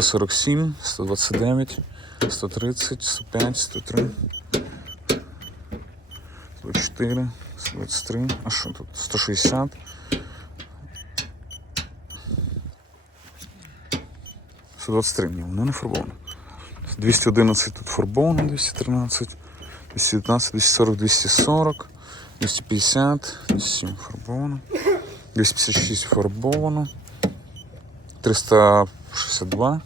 147, 129, 130, 105, 103, 104, 123, а що тут? 160. 123. 23, ні, воно не фарбовано. 211 тут фарбовано, 213, 219, 240, 240, 250, 207 фарбовано, 256 фарбовано, 300 62.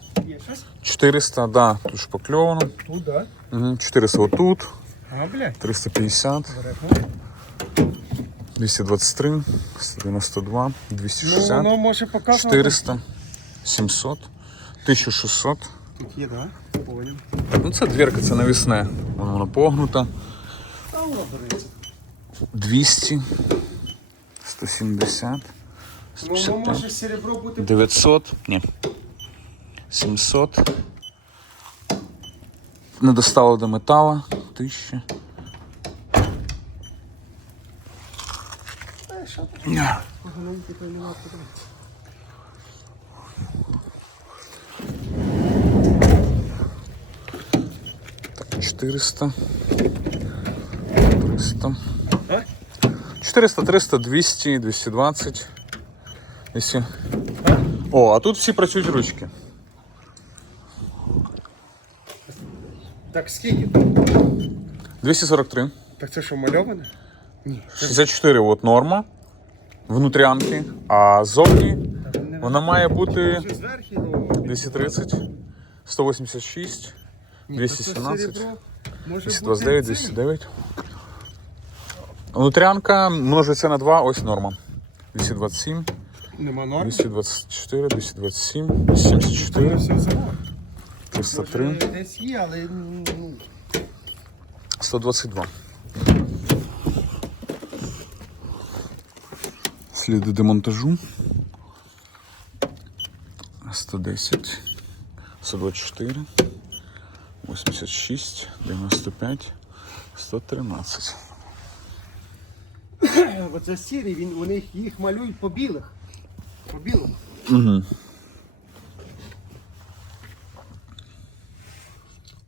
400, да, тут шпакльовано. Тут, да. 400 отут. А, блядь. 350. 223, 192, 260. Ну, може 400, 700, 1600. Тут да? Понял. Ну це дверка, це навісне. Воно вона погнута. 200, 170, 155, 900, ні. 700. Не достало до метала, 1000. Що тут? Ні. Поганенько, то й нема подивитися. Так, 400, 300. А? 400, 300, 200, 220. 200. О, а тут всі працюють ручки. Так скільки? 243. Так це що, мальоване? Ні. 64 от норма внутрянки, а зовні вона має бути Може зверху, ну, 230, 186, 217, то це серебро може 229, 209. Внутрянка множиться на 2, ось норма. 227, Нема норм. 224, 227, Це 274, все завод. 303, десь є, але ну, 122. Сліди демонтажу. 110, 124, 86, 95, 113. оце сірий, він, вони їх- їх малюють по білих. По білому. Угу.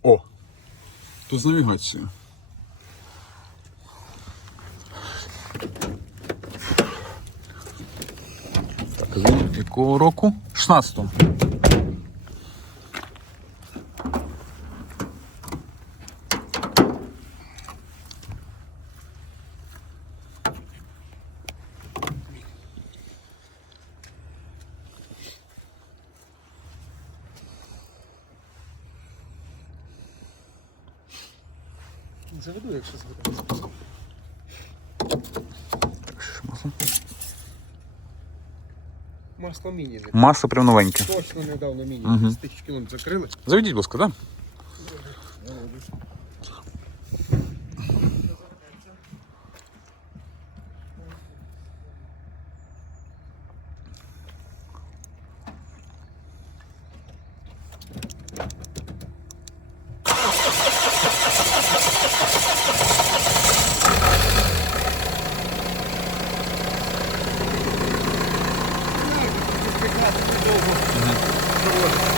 О! Тут з навігацією. Так, він якого року? 16-го. Заведу, якщо згадається. Так, що ж масло? міні. Масло прям новеньке. Точно недавно міні. Угу. З тисяч кілометрів закрили. Заведіть, будь ласка, так? Да? Довго проводить.